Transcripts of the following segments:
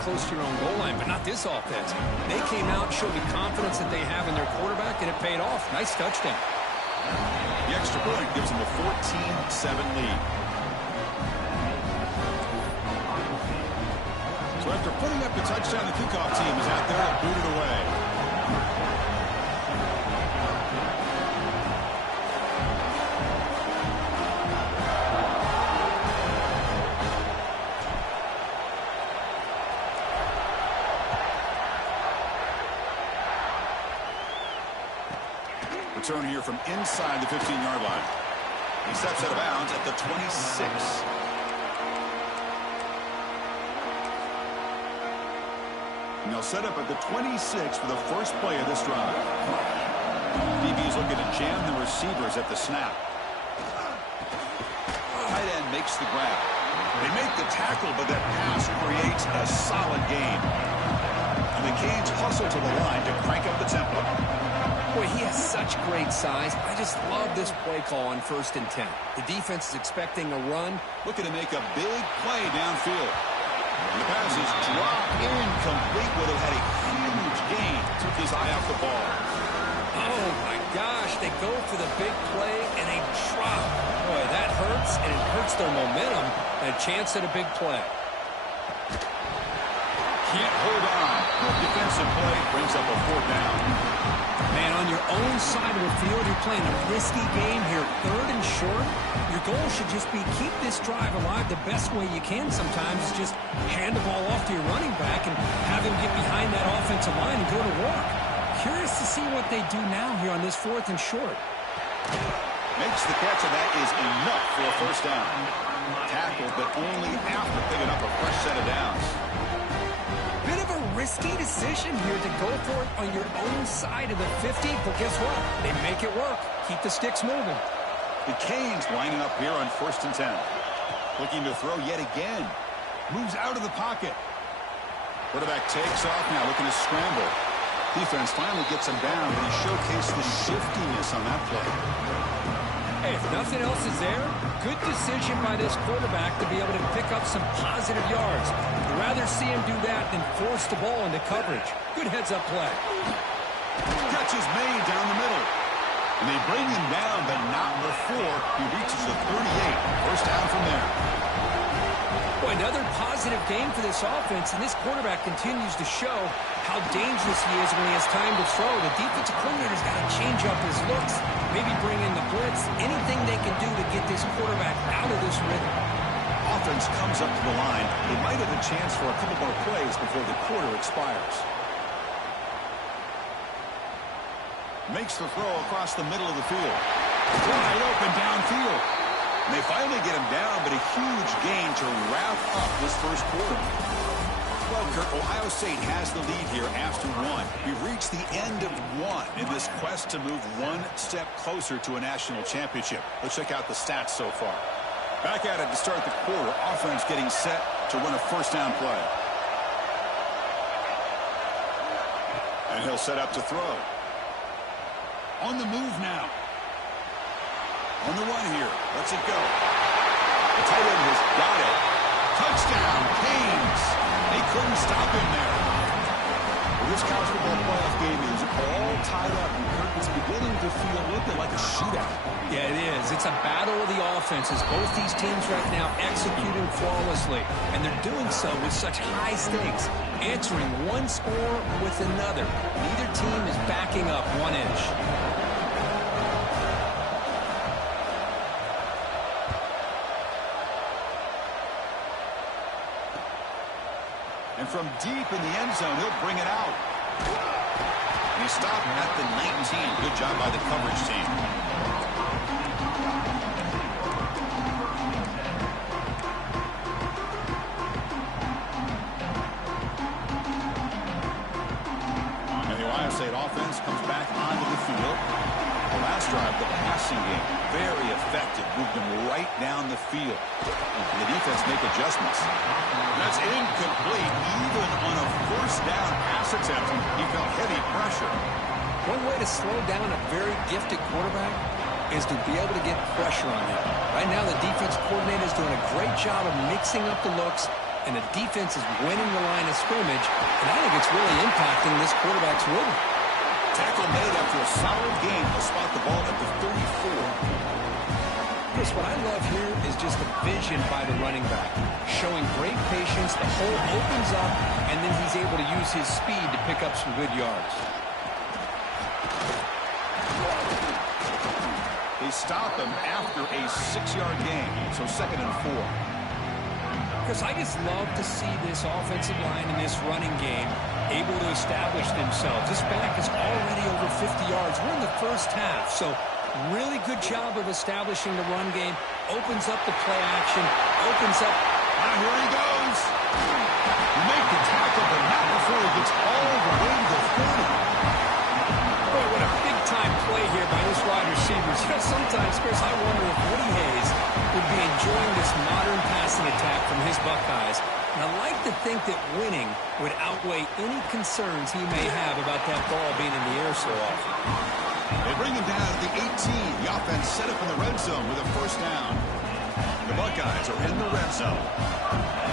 close to your own goal line, but not this offense. They came out and showed the confidence that they have in their quarterback, and it paid off. Nice touchdown. The extra point gives them a 14-7 lead. So after putting up the touchdown, the kickoff team is out there and booted away. Return here from inside the 15-yard line. He steps out of bounds at the 26. And they'll set up at the 26 for the first play of this drive. DB's looking to jam the receivers at the snap. Tight end makes the grab. They make the tackle, but that pass creates a solid gain. And the Canes hustle to the line to crank up the tempo. Boy, he has such great size. I just love this play call on 1st and 10. The defense is expecting a run. Looking to make a big play downfield. And the pass is dropped incomplete. Would have had a huge gain. Took his eye off the ball. Oh, my gosh. They go for the big play, and they drop. Boy, that hurts, and it hurts their momentum. And a chance at a big play. Can't hold on. The defensive play brings up a 4th down. Man, on your own side of the field, you're playing a risky game here, 3rd and short. Your goal should just be keep this drive alive the best way you can sometimes is just hand the ball off to your running back and have him get behind that offensive line and go to work. Curious to see what they do now here on this 4th and short. Makes the catch, and that is enough for a 1st down. Tackled, but only after picking up a fresh set of downs. Bit of a risky decision here to go for it on your own side of the 50, but guess what? They make it work. Keep the sticks moving. The Canes lining up here on 1st and 10. Looking to throw yet again. Moves out of the pocket. Quarterback takes off now, looking to scramble. Defense finally gets him down, but he showcased the shiftiness on that play. Hey, if nothing else is there, good decision by this quarterback to be able to pick up some positive yards. I'd rather see him do that than force the ball into coverage. Good heads-up play. Catch is made down the middle. And they bring him down, but not before he reaches the 38. First down from there. Boy, another positive game for this offense, and this quarterback continues to show how dangerous he is when he has time to throw. The defensive coordinator's got to change up his looks, maybe bring in the blitz, anything they can do to get this quarterback out of this rhythm. Offense comes up to the line. They might have a chance for a couple more plays before the quarter expires. Makes the throw across the middle of the field. Wide open downfield. And they finally get him down, but a huge gain to wrap up this first quarter. Well, Kirk, Ohio State has the lead here after 1. We've reached the end of 1 in this quest to move one step closer to a national championship. Let's check out the stats so far. Back at it to start the quarter. Offense getting set to run a first down play. And he'll set up to throw. On the move now. On the run here. Let's it go. The tight end has got it. Touchdown, Canes. They couldn't stop him there. Well, this college football playoff game is all tied up, and Kirk is beginning to feel a little bit like a shootout. Yeah, it is. It's a battle of the offenses. Both these teams right now executing flawlessly, and they're doing so with such high stakes, answering one score with another. Neither team is backing up 1 inch. And from deep in the end zone, he'll bring it out. And he stopped at the 19. Good job by the coverage team. And the Ohio State offense comes back onto the field. The last drive, the passing game, very effective. Moved them right down the field. And the defense make adjustments. That's incomplete. Even on a first down pass attempt, he felt heavy pressure. One way to slow down a very gifted quarterback is to be able to get pressure on him. Right now, the defense coordinator is doing a great job of mixing up the looks, and the defense is winning the line of scrimmage, and I think it's really impacting this quarterback's rhythm. Tackle made after a solid game to spot the ball at the 34. Chris, what I love here is just the vision by the running back, showing great patience. The hole opens up, and then he's able to use his speed to pick up some good yards. They stop him after a 6-yard gain, so 2nd and 4. Chris, I just love to see this offensive line in this running game able to establish themselves. This back is already over 50 yards. We're in the first half, so really good job of establishing the run game. Opens up the play action. Opens up. Here he goes. Make the tackle, but not before he gets all the way to the 30. Boy, what a big-time play here by this wide receiver. You know, sometimes, Chris, I wonder if Woody Hayes would be enjoying this modern passing attack from his Buckeyes. And I like to think that winning would outweigh any concerns he may have about that ball being in the air so often. They bring him down to the 18. The offense set up in the red zone with a 1st down. The Buckeyes are in the red zone.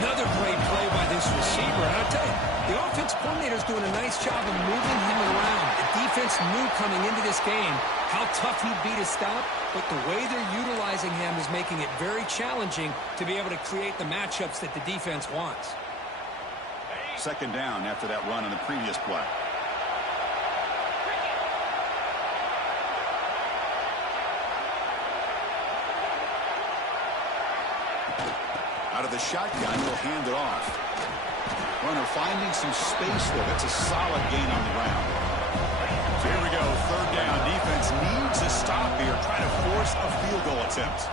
Another great play by this receiver. And I'll tell you, the offense coordinator is doing a nice job of moving him around. The defense knew coming into this game how tough he'd be to stop, but the way they're utilizing him is making it very challenging to be able to create the matchups that the defense wants. 2nd down after that run on the previous play. Out of the shotgun, he'll hand it off. Runner finding some space there. That's a solid gain on the ground. So here we go, 3rd down. Defense needs a stop here. Try to force a field goal attempt.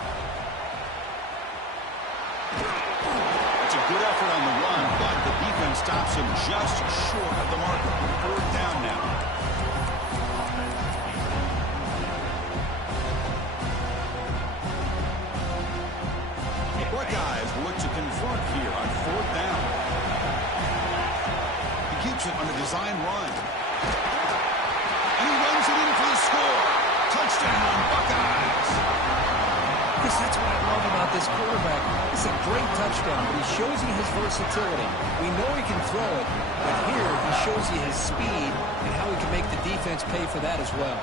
That's a good effort on the run, but the defense stops him just short of the marker. 4th down now. Buckeyes look to convert here on 4th down. He keeps it on a design run. And he runs it in for the score. Touchdown, Buckeyes. Chris, that's what I love about this quarterback. It's a great touchdown, but he shows you his versatility. We know he can throw it, but here he shows you his speed and how he can make the defense pay for that as well.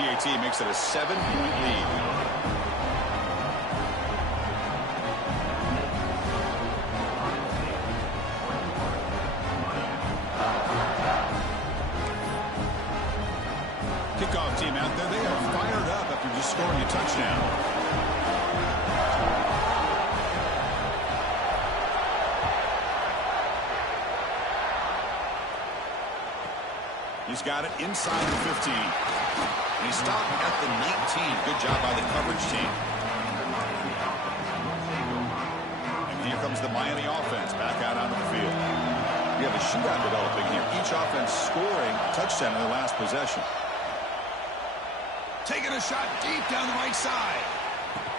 PAT makes it a 7-point lead. Kickoff team out there, they are fired up after just scoring a touchdown. He's got it inside the 15. And he's stopped at the 19. Good job by the coverage team. And here comes the Miami offense back out onto the field. We have a shootout developing here. Each offense scoring a touchdown in their last possession. Taking a shot deep down the right side.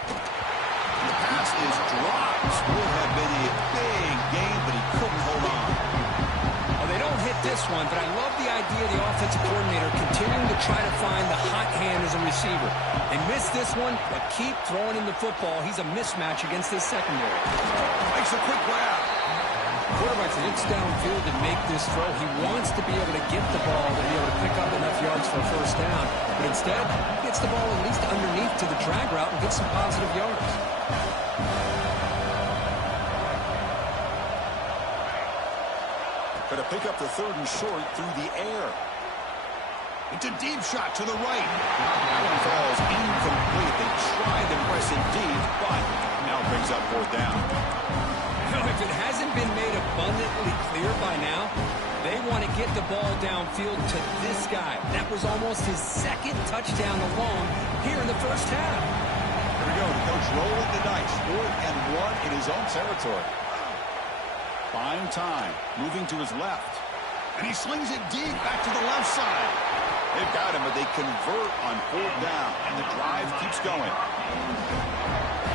The pass is dropped. Would have been a big game, but he couldn't hold on. Well, they don't hit this one, but I love the idea of the offensive coordinator continuing to try to find the hot hand as a receiver. They missed this one, but keep throwing him the football. He's a mismatch against this secondary. Makes a quick grab. Quarterback looks downfield to make this throw. He wants to be able to get the ball to be able to pick up enough yards for a 1st down. But instead, he gets the ball at least underneath to the drag route and gets some positive yards. Going to pick up the 3rd and short through the air. It's a deep shot to the right. That one falls incomplete. They tried to press it deep, but now it brings up 4th down. If it hasn't been made abundantly clear by now, they want to get the ball downfield to this guy. That was almost his 2nd touchdown alone here in the 1st half. Here we go. The coach rolling the dice. 4th and 1 in his own territory. Buying time. Moving to his left. And he slings it deep back to the left side. They've got him, but they convert on 4th down. And the drive keeps going.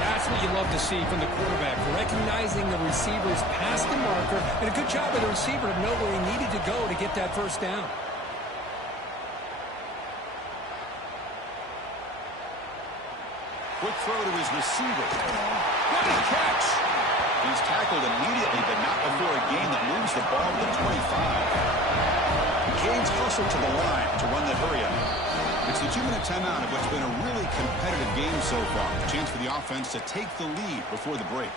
That's what you love to see from the quarterback, recognizing the receiver's past the marker, and a good job by the receiver to know where he needed to go to get that 1st down. Quick throw to his receiver. What a catch! He's tackled immediately, but not before a gain that moves the ball to the 25. Canes hustle to the line to run that hurry up. It's the 2-minute timeout of what's been a really competitive game so far. A chance for the offense to take the lead before the break.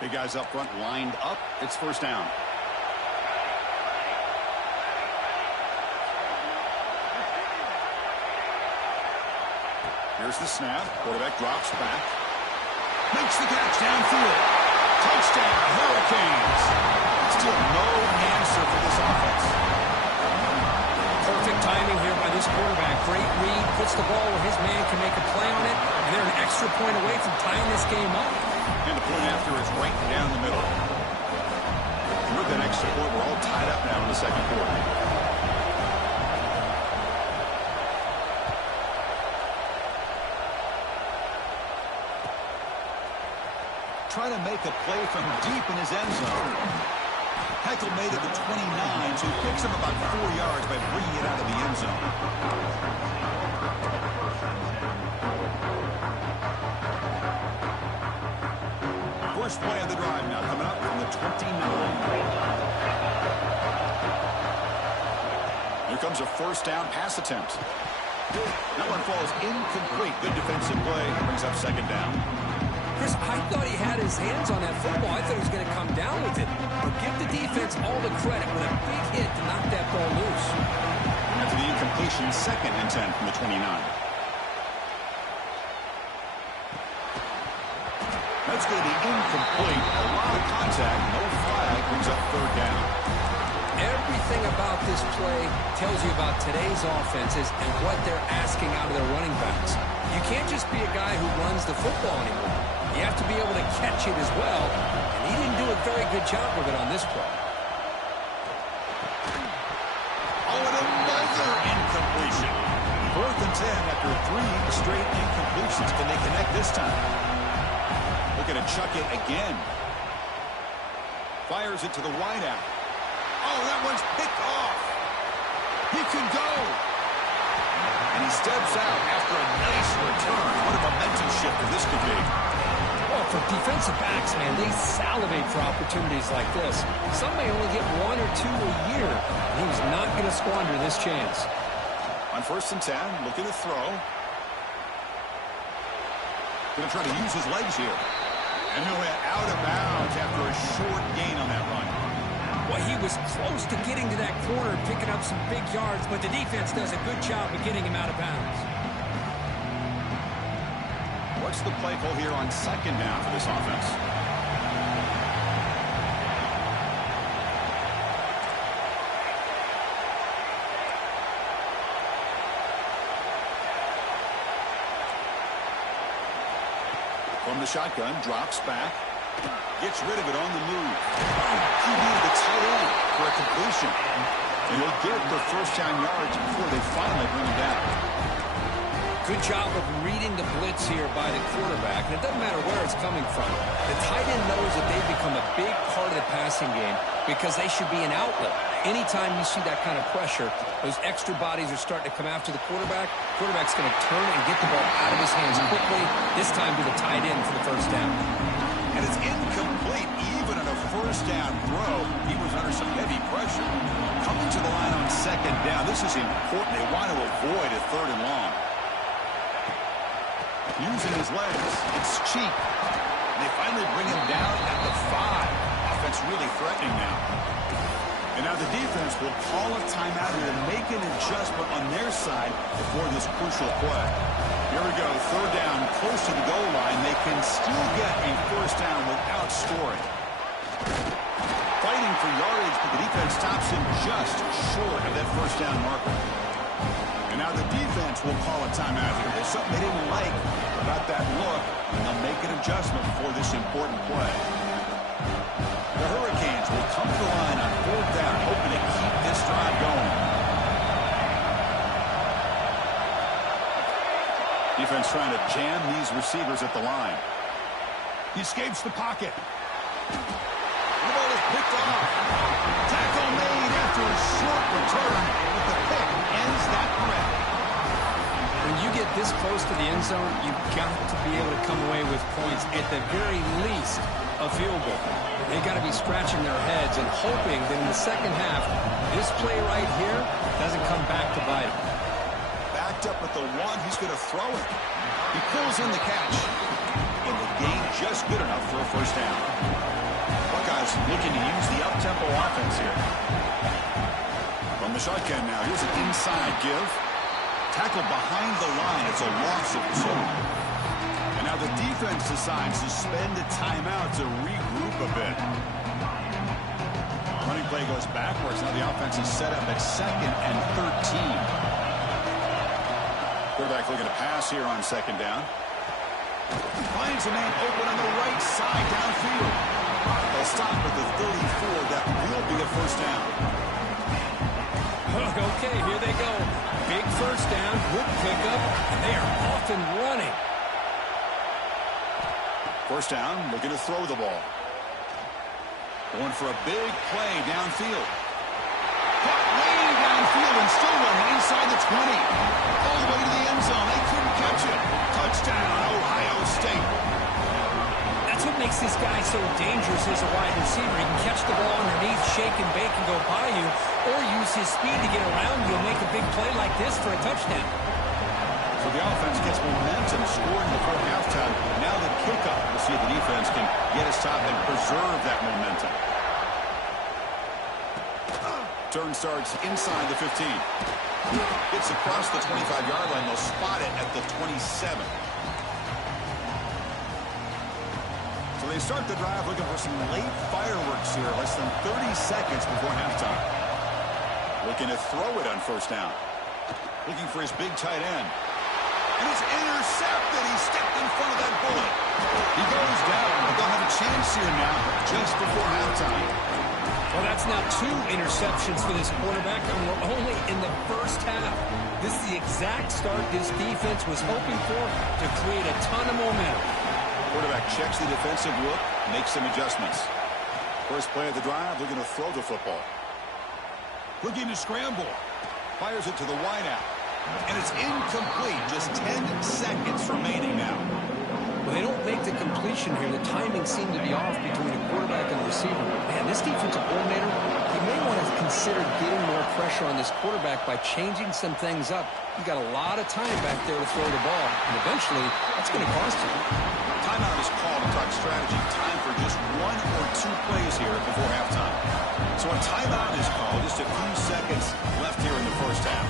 Big guys up front lined up. It's first down. Here's the snap. Quarterback drops back. Makes the catch downfield. Touchdown, Hurricanes. Still no answer for this offense. Perfect timing here by this quarterback. Great read, puts the ball where his man can make a play on it, and they're an extra point away from tying this game up. And the point after is right down the middle. And with that extra point, we're all tied up now in the second quarter. Trying to make a play from deep in his end zone. Heckel made it to 29, so he picks him about 4 yards by bringing it out of the end zone. First play of the drive now, coming up from the 29. Here comes a first down pass attempt. That one falls incomplete. Good defensive play. Brings up second down. Chris, I thought he had his hands on that football. I thought he was going to come down with it. But give the defense all the credit with a big hit to knock that ball loose. After the incompletion, 2nd and 10 from the 29. That's going to be incomplete. A lot of contact. No flag. Brings up third down. Everything about this play tells you about today's offenses and what they're asking out of their running backs. You can't just be a guy who runs the football anymore. You have to be able to catch it as well, and he didn't do a very good job of it on this play. Oh, and another incompletion. 4th and 10 after 3 straight incompletions. Can they connect this time? Looking to chuck it again. Fires it to the wideout. Oh, that one's picked off. He can go. And he steps out after a nice return. What a momentum shifter this could be. Well, for defensive backs, man, they salivate for opportunities like this. Some may only get 1 or 2 a year, and he was not going to squander this chance. On 1st and 10, looking to throw. Going to try to use his legs here. And he'll hit out of bounds after a short gain on that run. Well, he was close to getting to that corner and picking up some big yards, but the defense does a good job of getting him out of bounds. What's the play call here on 2nd down for this offense? From the shotgun, drops back. Gets rid of it on the move. He needed the tight end for a completion. And he'll get the first down yards before they finally bring him down. Good job of reading the blitz here by the quarterback. And it doesn't matter where it's coming from. The tight end knows that they've become a big part of the passing game because they should be an outlet. Anytime you see that kind of pressure, those extra bodies are starting to come after the quarterback. Quarterback's going to turn and get the ball out of his hands quickly, this time to the tight end for the first down. And it's incomplete. Even on a first down throw, he was under some heavy pressure. Coming to the line on 2nd down. This is important. They want to avoid a 3rd and long. Using his legs, it's cheap. And they finally bring him down at the 5. Offense really threatening now. And now the defense will call a timeout here to make an adjustment on their side before this crucial play. Here we go, 3rd down, close to the goal line. They can still get a first down without scoring. Fighting for yardage, but the defense stops him just short of that first down marker. And now the defense will call a timeout here. There's something they didn't like about that look, and they'll make an adjustment for this important play. The Hurricanes will come to the line on 4th down, hoping to keep this drive going. Defense trying to jam these receivers at the line. He escapes the pocket. The ball is picked off. Tackle made after a short return, but the pick ends that threat. The When you get this close to the end zone, you've got to be able to come away with points, at the very least, a field goal. They got to be scratching their heads and hoping that in the second half, this play right here doesn't come back to bite them. Backed up at the one, he's going to throw it. He pulls in the catch. And the gain just good enough for a first down. Buckeyes looking to use the up-tempo offense here. From the shotgun now, here's an inside give. Tackle behind the line. It's a loss of 2. And now the defense decides to spend a timeout to regroup a bit. Running play goes backwards. Now the offense is set up at 2nd and 13. Quarterback looking to pass here on 2nd down. Finds a man open on the right side downfield. They'll stop at the 34. That will be a first down. Okay, here they go. Big first down, good pickup, and they are off and running. First down, looking to throw the ball. Going for a big play downfield. Caught way downfield and still running inside the 20. All the way to the end zone. They couldn't catch it. Touchdown, Ohio State. That's what makes this guy so dangerous as a wide receiver. He can catch the ball underneath, shake and bake and go by you, or use his speed to get around you and make a big play like this for a touchdown. So the offense gets momentum, scoring before halftime. Now the kickoff. We'll see if the defense can get a stop and preserve that momentum. Turn starts inside the 15. Gets across the 25-yard line. They'll spot it at the 27. So they start the drive looking for some late fireworks here. Less than 30 seconds before halftime. Looking to throw it on first down. Looking for his big tight end. And it's intercepted. He stepped in front of that bullet. He goes down. But they'll have a chance here now just before halftime. Well, that's now 2 interceptions for this quarterback, and we're only in the first half. This is the exact start this defense was hoping for to create a ton of momentum. Quarterback checks the defensive look, makes some adjustments. First play of the drive, looking to throw the football. Looking to scramble. Fires it to the wideout. And it's incomplete. Just 10 seconds remaining now. Well, they don't make the completion here. The timing seemed to be off between a quarterback and a receiver. Man, this defensive coordinator, he may want to consider getting more pressure on this quarterback by changing some things up. He's got a lot of time back there to throw the ball, and eventually, that's going to cost him. Timeout is called to talk strategy. Time for just 1 or 2 plays here before halftime. So a timeout is called. Just a few seconds left here in the first half.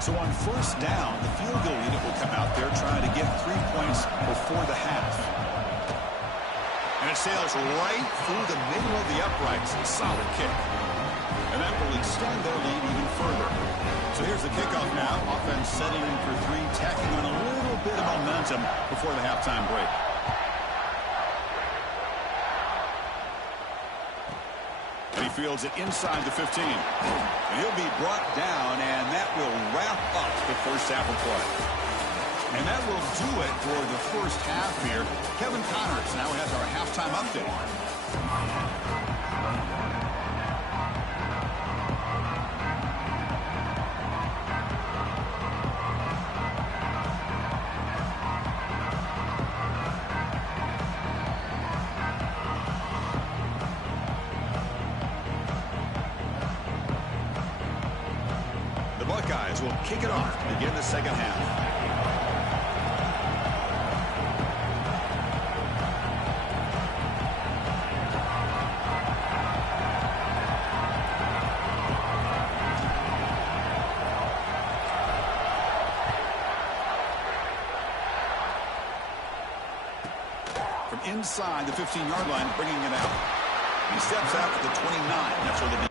So on first down, the field goal unit will come out there trying to get 3 points before the half. And it sails right through the middle of the uprights. Solid kick. And that will extend their lead even further. So here's the kickoff now. Offense setting in for 3, tacking on a little bit of momentum before the halftime break. And he fields it inside the 15. And he'll be brought down, and that will wrap up the first half of play. And that will do it for the first half here. Kevin Connors now has our halftime update. Buckeyes will kick it off to begin the second half. From inside the 15-yard line, bringing it out. He steps out at the 29. That's where the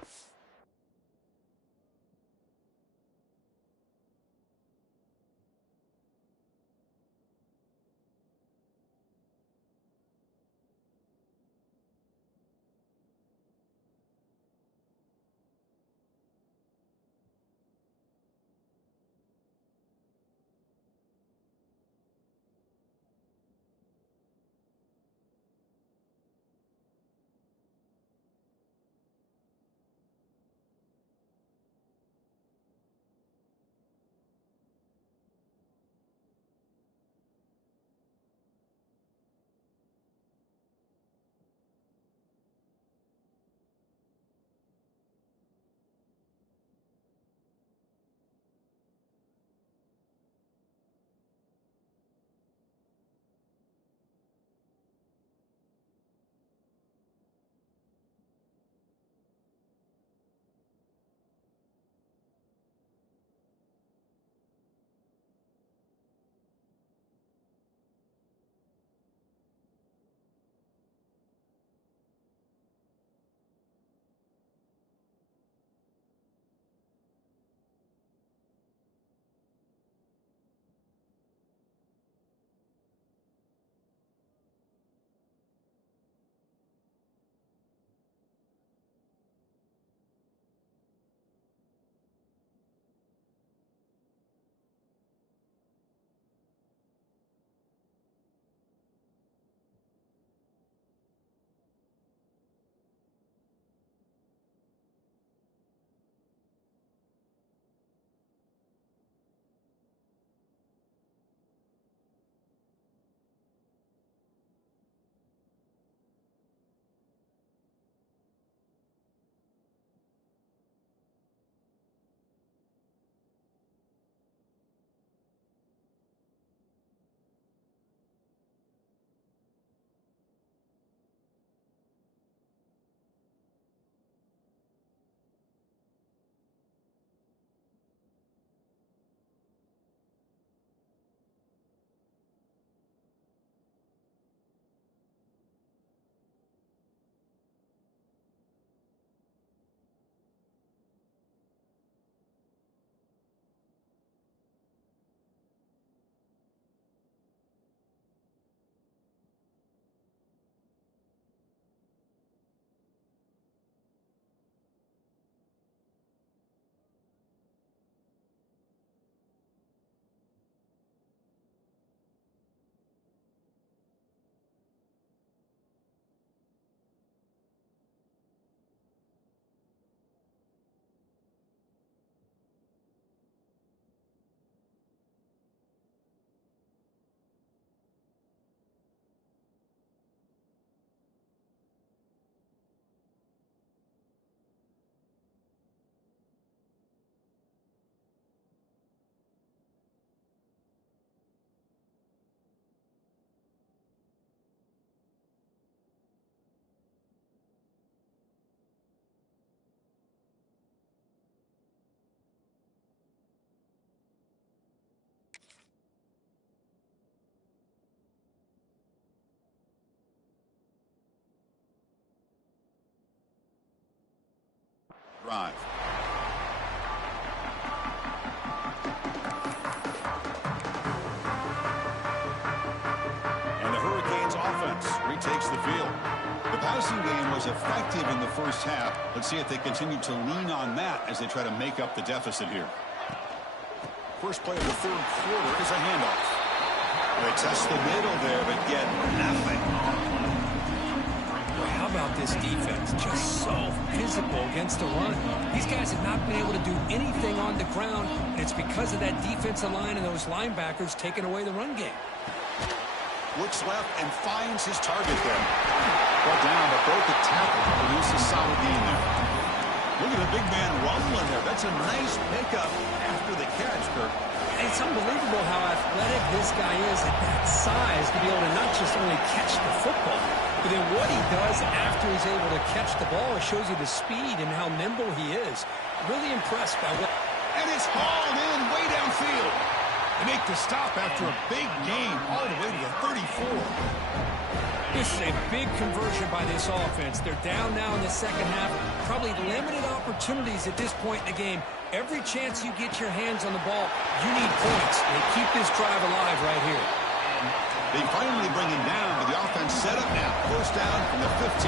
drive. And the Hurricanes offense retakes the field. The passing game was effective in the first half. Let's see if they continue to lean on that as they try to make up the deficit here. First play of the third quarter is a handoff. They test the middle there, but get nothing. Well, how about this defense? Just so physical against the run. These guys have not been able to do anything on the ground, and it's because of that defensive line and those linebackers taking away the run game. Looks left and finds his target there. Brought down, but broke the tackle. Produces a solid gain there. Look at the big man rumbling there. That's a nice pickup after the catch, Kirk. It's unbelievable how athletic this guy is at that size to be able to not just only catch the football, but then what he does after he's able to catch the ball. It shows you the speed and how nimble he is. Really impressed by what... And it's hauled in way downfield. They make the stop after a big gain all the way to the 34. This is a big conversion by this offense. They're down now in the second half. Probably limited opportunities at this point in the game. Every chance you get your hands on the ball, you need points. They keep this drive alive right here. They finally bring him down, but the offense set up now. First down from the 15.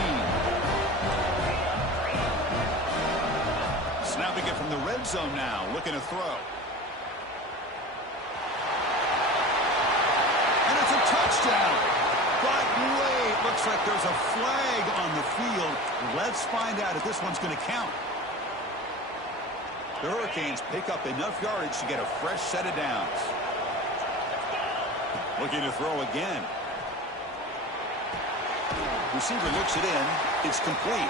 Snapping it from the red zone now, looking to throw. And it's a touchdown. But wait, looks like there's a flag on the field. Let's find out if this one's going to count. The Hurricanes pick up enough yardage to get a fresh set of downs. Looking to throw again. Receiver looks it in. It's complete.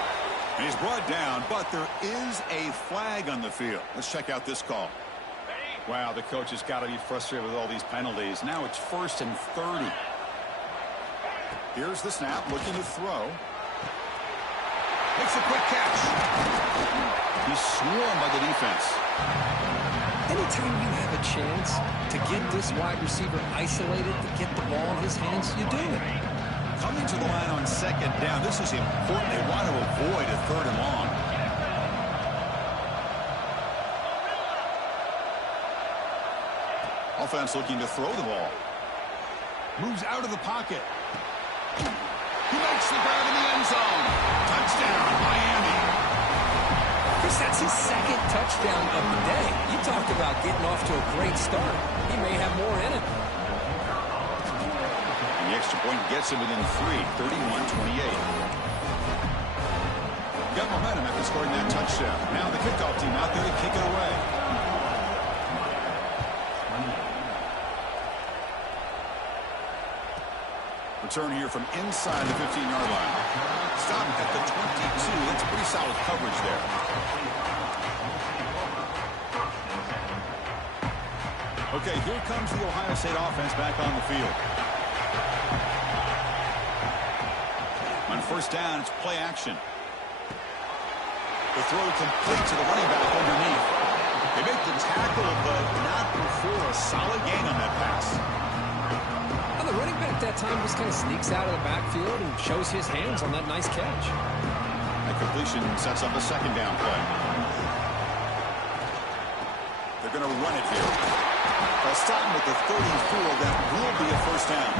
And he's brought down, but there is a flag on the field. Let's check out this call. Wow, the coach has got to be frustrated with all these penalties. Now it's 1st and 30. Here's the snap, looking to throw. Makes a quick catch. He's swarmed by the defense. Anytime you have a chance to get this wide receiver isolated, to get the ball in his hands, you do it. Coming to the line on second down, this is important. They want to avoid a 3rd and long. Offense looking to throw the ball. Moves out of the pocket. He makes the grab in the end zone. Touchdown, Miami. Chris, that's his 2nd touchdown of the day. You talked about getting off to a great start. He may have more in it. And the extra point gets him within 3, 31-28. Got momentum after scoring that touchdown. Now the kickoff team out there to kick it away. Return here from inside the 15-yard line. Stop at the 22. That's pretty solid coverage there. Okay, here comes the Ohio State offense back on the field. On first down, it's play action. The throw complete to the running back underneath. They make the tackle, but not before a solid gain on that pass. The running back that time just kind of sneaks out of the backfield and shows his hands on that nice catch. The completion sets up a 2nd down play. They're going to run it here. They'll stop him at the 34. That will be a 1st down.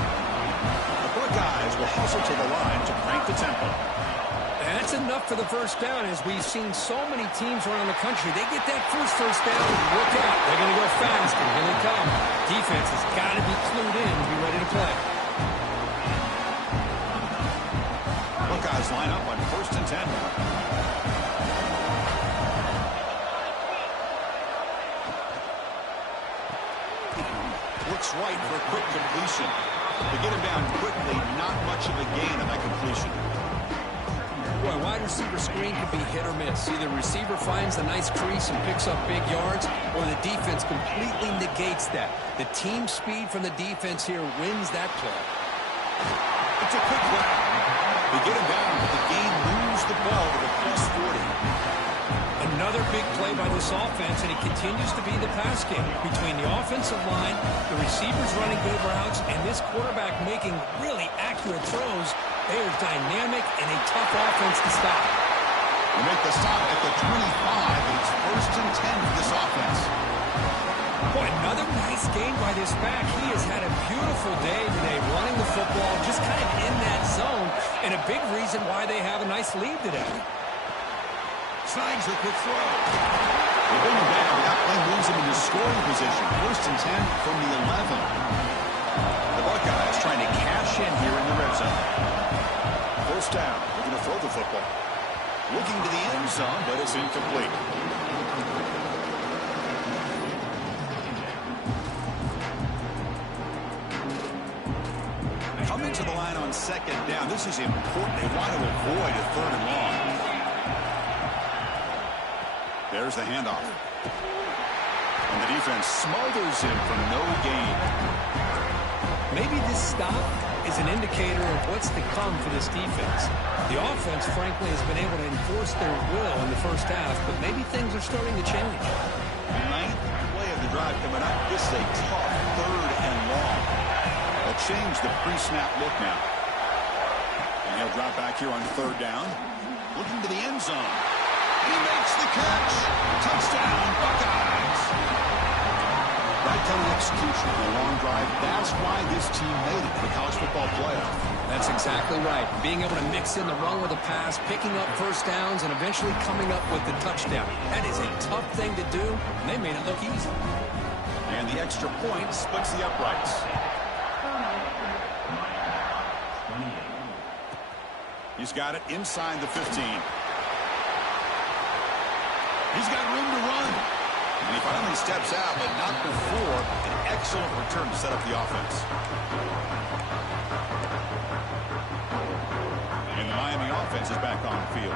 The Buckeyes will hustle to the line to crank the tempo. That's enough for the 1st down, as we've seen so many teams around the country. They get that first down, look out. They're going to go fast, and here they come. Defense has got to be clued in to be ready to play. Buckeyes line up on 1st and 10. Looks right for a quick completion. They get him down quickly, not much of a gain on that completion. Boy, wide receiver screen can be hit or miss. Either receiver finds a nice crease and picks up big yards, or the defense completely negates that. The team speed from the defense here wins that play. It's a quick grab. They get him down, but the game moves the ball to the +40. Another big play by this offense, and it continues to be the pass game. Between the offensive line, the receivers running good routes, and this quarterback making really accurate throws, they are dynamic and a tough offense to stop. They make the stop at the 25, and it's 1st and 10 for this offense. Boy, another nice game by this back. He has had a beautiful day today running the football, just kind of in that zone, and a big reason why they have a nice lead today. Snags a quick throw. They bring him down. That play moves him into scoring position. 1st and 10 from the 11. The Buckeyes trying to cash in here in the red zone. 1st down. They're going to throw the football. Looking to the end zone, but it's incomplete. Coming to the line on 2nd down. This is important. They want to avoid a 3rd and long. There's the handoff. And the defense smothers him for no gain. Maybe this stop is an indicator of what's to come for this defense. The offense, frankly, has been able to enforce their will in the 1st half, but maybe things are starting to change. 9th play of the drive coming up. This is a tough 3rd and long. They'll change the pre-snap look now. And he'll drop back here on 3rd down. Looking to the end zone. He makes the catch. Touchdown, Buckeyes. Right kind of execution on a long drive. That's why this team made it to the college football playoff. That's exactly right. Being able to mix in the run with a pass, picking up 1st downs, and eventually coming up with the touchdown. That is a tough thing to do, and they made it look easy. And the extra point splits the uprights. He's got it inside the 15. He's got room to run. And he finally steps out, but not before an excellent return to set up the offense. And the Miami offense is back on the field.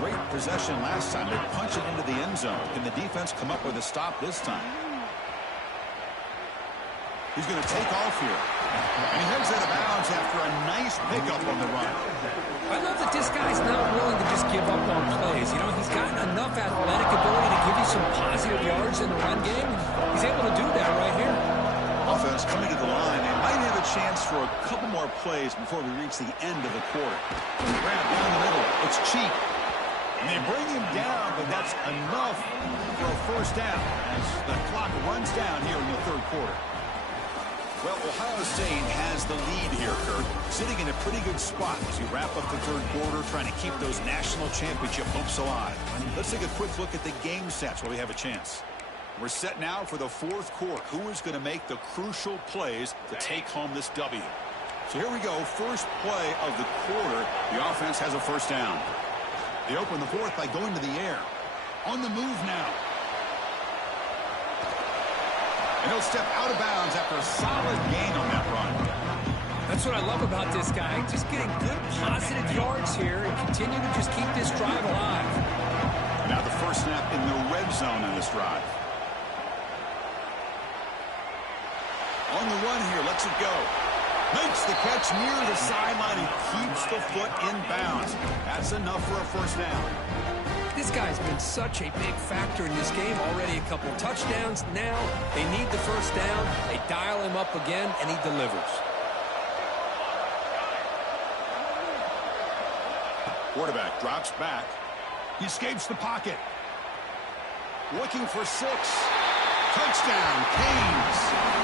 Great possession last time. They punch it into the end zone. Can the defense come up with a stop this time? He's going to take off here. And he heads out of bounds after a nice pickup on the run. I love that this guy's not willing to just give up on plays. You know, he's got enough athletic ability to give you some positive yards in the run game. He's able to do that right here. Offense coming to the line. They might have a chance for a couple more plays before we reach the end of the quarter. Grab down the middle. It's cheap. And they bring him down, but that's enough for a 1st down as the clock runs down here in the 3rd quarter. Well, Ohio State has the lead here, Kurt. Sitting in a pretty good spot as we wrap up the 3rd quarter, trying to keep those national championship hopes alive. Let's take a quick look at the game stats while we have a chance. We're set now for the 4th quarter. Who is going to make the crucial plays to take home this W? So here we go. First play of the quarter. The offense has a 1st down. They open the 4th by going to the air. On the move now. And he'll step out of bounds after a solid gain on that run. That's what I love about this guy. Just getting good positive yards here and continue to just keep this drive alive. Now the 1st snap in the red zone in this drive. On the run here, lets it go. Makes the catch near the sideline and keeps the foot in bounds. That's enough for a 1st down. This guy's been such a big factor in this game. Already a couple touchdowns. Now they need the 1st down. They dial him up again, and he delivers. Quarterback drops back. He escapes the pocket. Looking for 6. Touchdown, Canes.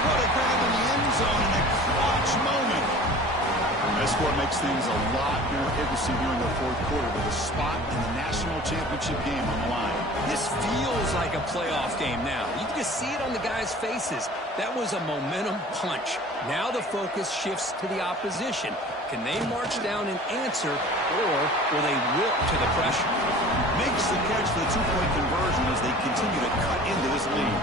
What a grab in the end zone in a clutch moment. That score makes things a lot more interesting here in the 4th quarter with a spot in the national championship game on the line. This feels like a playoff game now. You can just see it on the guys' faces. That was a momentum punch. Now the focus shifts to the opposition. Can they march down and answer, or will they wilt to the pressure? Makes the catch for the 2-point conversion as they continue to cut into this lead.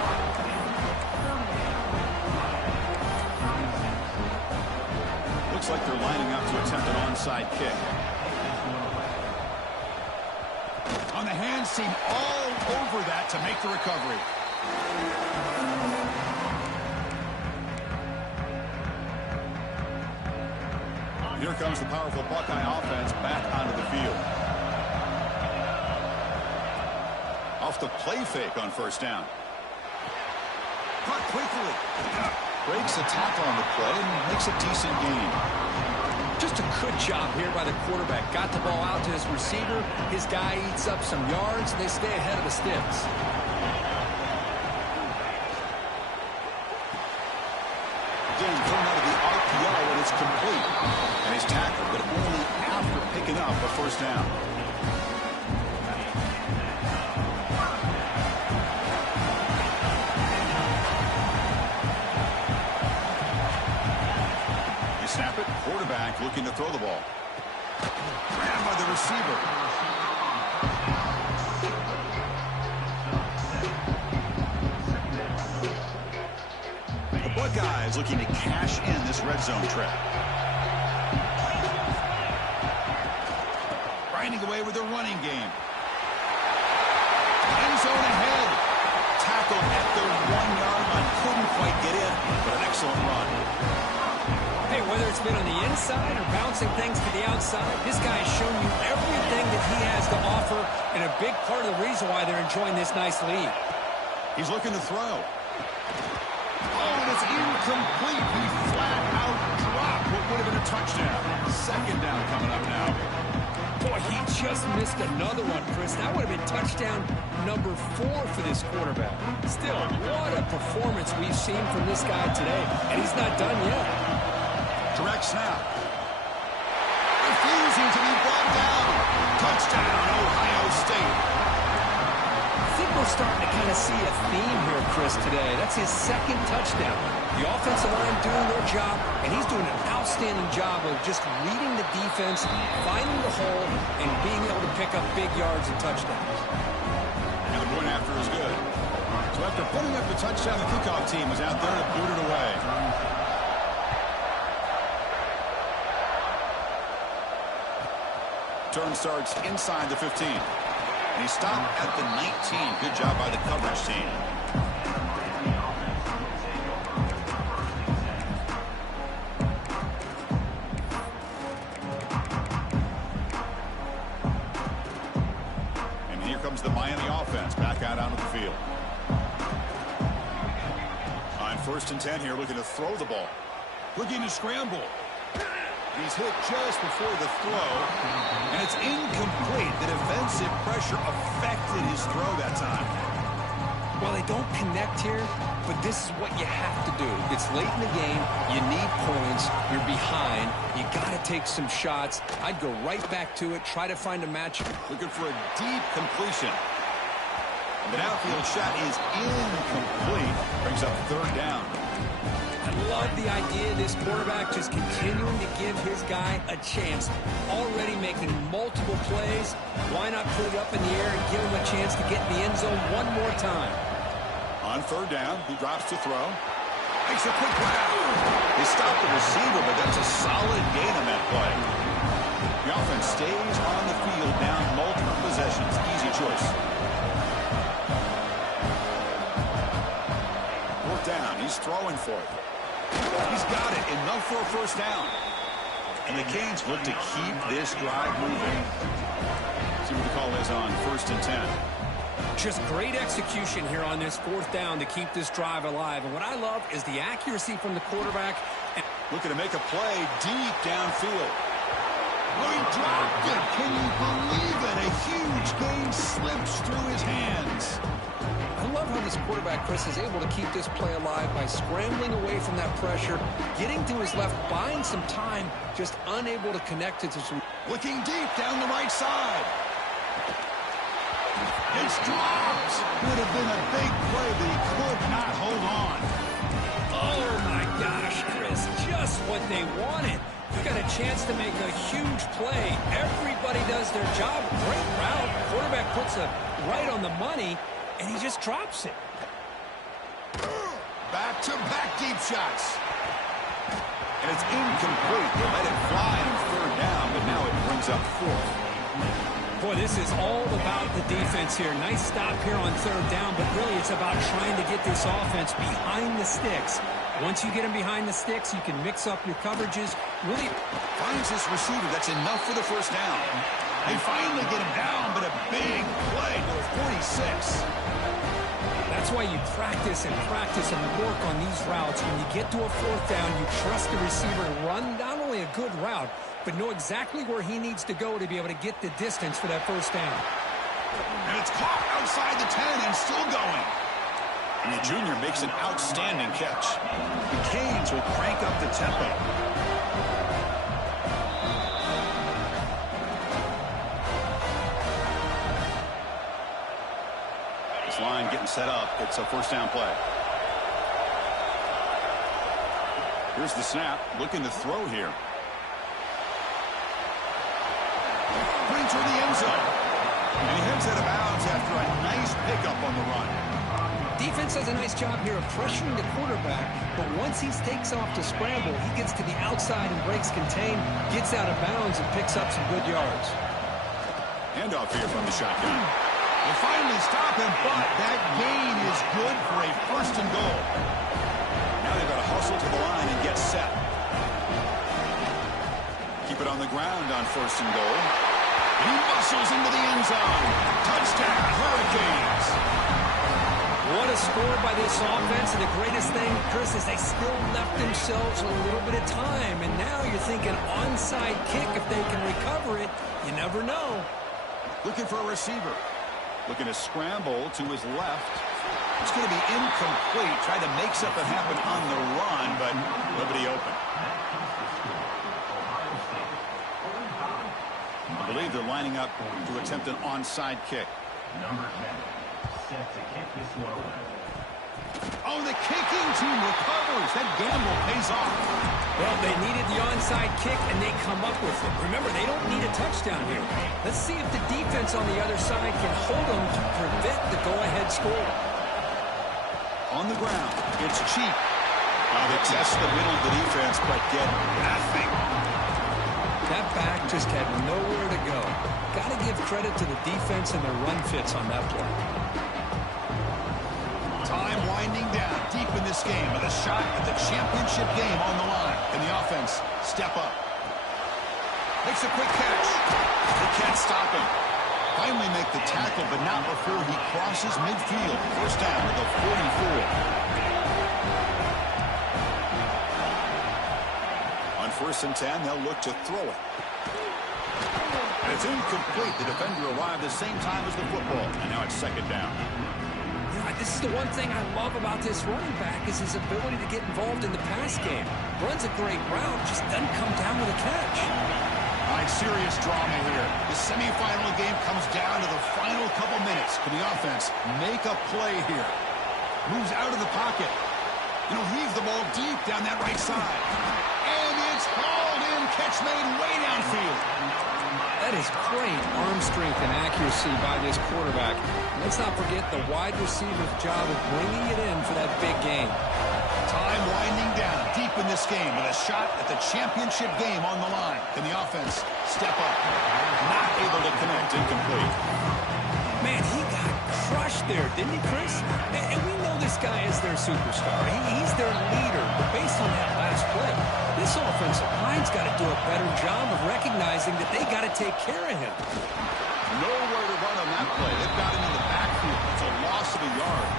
Looks like they're lining up to attempt an onside kick. On the hands team, all over that to make the recovery. Here comes the powerful Buckeye offense back onto the field. Off the play fake on 1st down. Caught quickly. Breaks a tackle on the play and makes a decent gain. Just Just a good job here by the quarterback. Got the ball out to his receiver. His guy eats up some yards, and they stay ahead of the sticks. Again, thrown out of the RPO, and it's complete. And he's tackled, but only after picking up a first down. Snap it, quarterback looking to throw the ball. Grabbed by the receiver. The Buckeyes looking to cash in this red zone trap. Grinding away with the running game. End zone ahead. Tackled at the 1-yard line. Couldn't quite get in, but an excellent run. Hey, whether it's been on the inside or bouncing things to the outside, this guy has shown you everything that he has to offer, and a big part of the reason why they're enjoying this nice lead. He's looking to throw. Oh, and it's incomplete. He flat out dropped what would have been a touchdown. Second down coming up now. Boy, he just missed another one, Chris. That would have been touchdown number 4 for this quarterback. Still, what a performance we've seen from this guy today, and he's not done yet. Direct snap. Refusing to be brought down. Touchdown, Ohio State. I think we're starting to kind of see a theme here, Chris, today. That's his second touchdown. The offensive line doing their job, and he's doing an outstanding job of just reading the defense, finding the hole, and being able to pick up big yards and touchdowns. And the point after is good. So after putting up the touchdown, the kickoff team was out there to boot it away. Turn starts inside the 15. And he stopped at the 19. Good job by the coverage team. And here comes the Miami offense back out onto the field. On 1st and 10 here, looking to throw the ball. Looking to scramble. He's hit just before the throw, and it's incomplete. The defensive pressure affected his throw that time. Well, they don't connect here, but this is what you have to do. It's late in the game. You need points. You're behind. You got to take some shots. I'd go right back to it, try to find a match. Looking for a deep completion. And the downfield shot is incomplete. Brings up 3rd down. I love the idea of this quarterback just continuing to give his guy a chance. Already making multiple plays. Why not put it up in the air and give him a chance to get in the end zone one more time? On 3rd down, he drops to throw. Makes a quick grab. He stopped the receiver, but that's a solid gain on that play. The offense stays on the field down multiple possessions. Easy choice. 4th down, he's throwing for it. He's got it. Enough for a first down. And the Canes look to keep this drive moving. See what the call is on 1st and 10. Just great execution here on this 4th down to keep this drive alive. And what I love is the accuracy from the quarterback. Looking to make a play deep downfield. Oh, he dropped it. Can you believe it? A huge gain slips through his hands. I love how this quarterback, Chris, is able to keep this play alive by scrambling away from that pressure, getting to his left, buying some time, just unable to connect it to some... Looking deep down the right side. It's dropped. Would have been a big play, but he could not hold on. Oh, my gosh, Chris, just what they wanted. You got a chance to make a huge play. Everybody does their job. Great route. Quarterback puts it right on the money, and he just drops it. Back-to-back deep shots. And it's incomplete. They let it fly on 3rd down, but now it brings up 4th. Boy, this is all about the defense here. Nice stop here on 3rd down, but really it's about trying to get this offense behind the sticks. Once you get them behind the sticks, you can mix up your coverages. Really finds this receiver. That's enough for the first down. They finally get him down, but a big play to a 46. That's why you practice and work on these routes. When you get to a 4th down, you trust the receiver to run not only a good route, but know exactly where he needs to go to be able to get the distance for that first down. And it's caught outside the 10 and still going. And the junior makes an outstanding catch. The Canes will crank up the tempo. This line getting set up. It's a first down play. Here's the snap. Looking to throw here. Brings her the end zone. And he heads out of bounds after a nice pickup on the run. Defense does a nice job here of pressuring the quarterback, but once he takes off to scramble, he gets to the outside and breaks contain, gets out of bounds, and picks up some good yards. Handoff here from the shotgun. They finally stop him, but that gain is good for a first and goal. Now they've got to hustle to the line and get set. Keep it on the ground on first and goal. He muscles into the end zone. Touchdown, Hurricanes. What a score by this offense, and the greatest thing, Chris, is they still left themselves a little bit of time, and now you're thinking onside kick if they can recover it. You never know. Looking for a receiver. Looking to scramble to his left. It's going to be incomplete. Tried to make something happen on the run, but nobody open. I believe they're lining up to attempt an onside kick. Number 10, set to kick this one away. Oh, the kicking team recovers. That gamble pays off. Well, they needed the onside kick, and they come up with it. Remember, they don't need a touchdown here. Let's see if the defense on the other side can hold them to prevent the go-ahead score. On the ground, it's cheap. They test the middle of the defense, but get nothing. That back just had nowhere to go. Got to give credit to the defense and their run fits on that play. Time winding down deep in this game with a shot at the championship game on the line. Can the offense step up? Makes a quick catch. They can't stop him. Finally make the tackle, but not before he crosses midfield. First down at the 44. On 1st and 10, they'll look to throw it. And it's incomplete. The defender arrived the same time as the football. And now it's second down. This is the one thing I love about this running back is his ability to get involved in the pass game. Runs a great route, just doesn't come down with a catch. All right, serious drama here. The semifinal game comes down to the final couple minutes. Can the offense make a play here? Moves out of the pocket. And he'll heave the ball deep down that right side. And it's hauled in. Catch made way downfield. That is great arm strength and accuracy by this quarterback. Let's not forget the wide receiver's job of bringing it in for that big game. Time winding down deep in this game with a shot at the championship game on the line. Can the offense step up? Not able to connect. Incomplete. Man, he got crushed there, didn't he, Chris? And we know this guy is their superstar. He's their leader. But based on that last play, this offensive line's got to do a better job of recognizing that they got to take care of him. Nowhere to run on that play. They've got him in the backfield. It's a loss of a yard.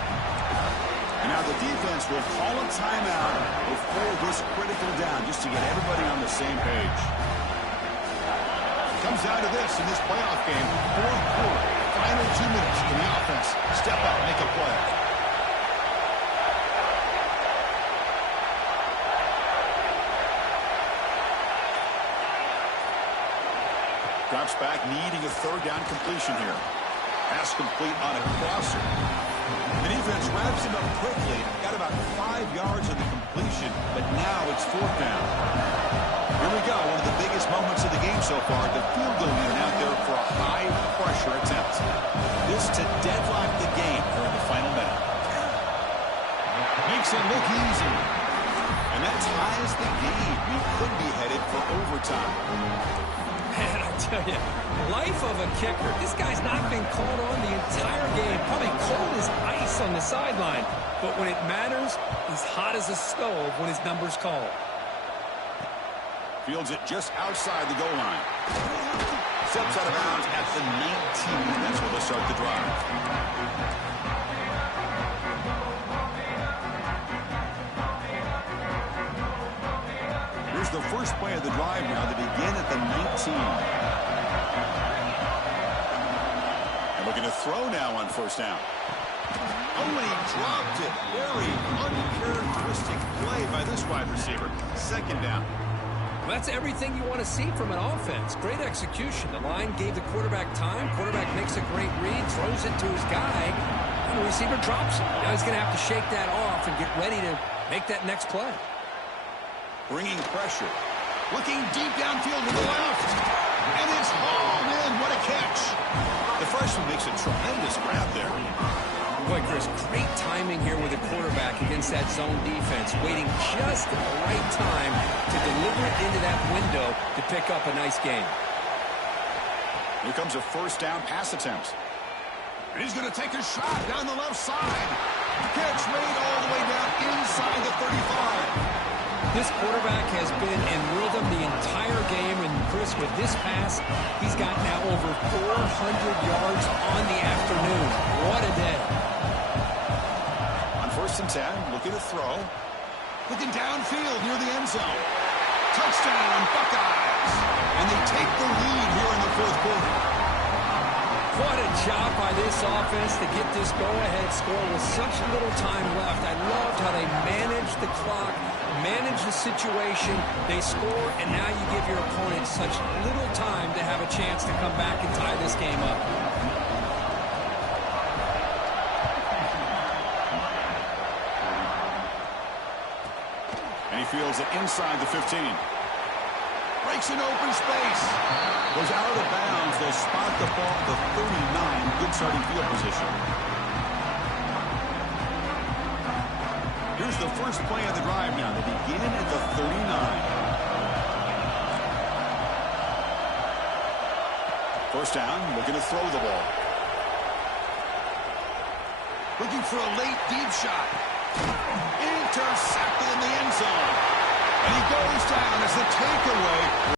And now the defense will call a timeout before this critical down just to get everybody on the same page. Comes down to this in this playoff game. Fourth quarter. Final 2 minutes. Can the offense step up, make a play? Drops back, needing a third down completion here. Pass complete on a crosser. The defense wraps him up quickly. Got about 5 yards on the completion, but now it's fourth down. Here we go, one of the biggest moments of the game so far. The field goal unit out there for a high-pressure attempt. This to deadlock the game here in the final minute. Makes it look easy. And that ties the game. We could be headed for overtime. Man, I tell you, life of a kicker. This guy's not been called on the entire game. Probably cold as ice on the sideline. But when it matters, he's hot as a stove when his number's called. Fields it just outside the goal line. Steps out of bounds at the 19. That's where they'll start the drive. Here's the first play of the drive now. They begin at the 19. And looking to throw now on first down. Oh, and he dropped it. Very uncharacteristic play by this wide receiver. Second down. Well, that's everything you want to see from an offense. Great execution. The line gave the quarterback time. Quarterback makes a great read, throws it to his guy, and the receiver drops it. Now he's going to have to shake that off and get ready to make that next play. Bringing pressure. Looking deep downfield to the left. And it's hauled in. What a catch. The freshman makes a tremendous grab there. Boy, Chris, great timing here with the quarterback against that zone defense, waiting just at the right time to deliver it into that window to pick up a nice gain. Here comes a first down pass attempt. And he's going to take a shot down the left side. Catch made all the way down inside the 35. This quarterback has been in rhythm the entire game, and Chris, with this pass, he's got now over 400 yards on the afternoon. What a day. On 1st and 10, looking to throw. Looking downfield near the end zone. Touchdown, Buckeyes. And they take the lead here in the fourth quarter. What a job by this offense to get this go-ahead score with such little time left. I loved how they managed the clock, managed the situation. They score, and now you give your opponent such little time to have a chance to come back and tie this game up. And he fields it inside the 15. Breaks an open space. Goes out of bounds. They'll spot the ball at the 39. Good starting field position. Here's the first play of the drive now. They begin at the 39. First down, looking to throw the ball. Looking for a late deep shot. Intercepted in the end zone. And he goes down as the takeaway.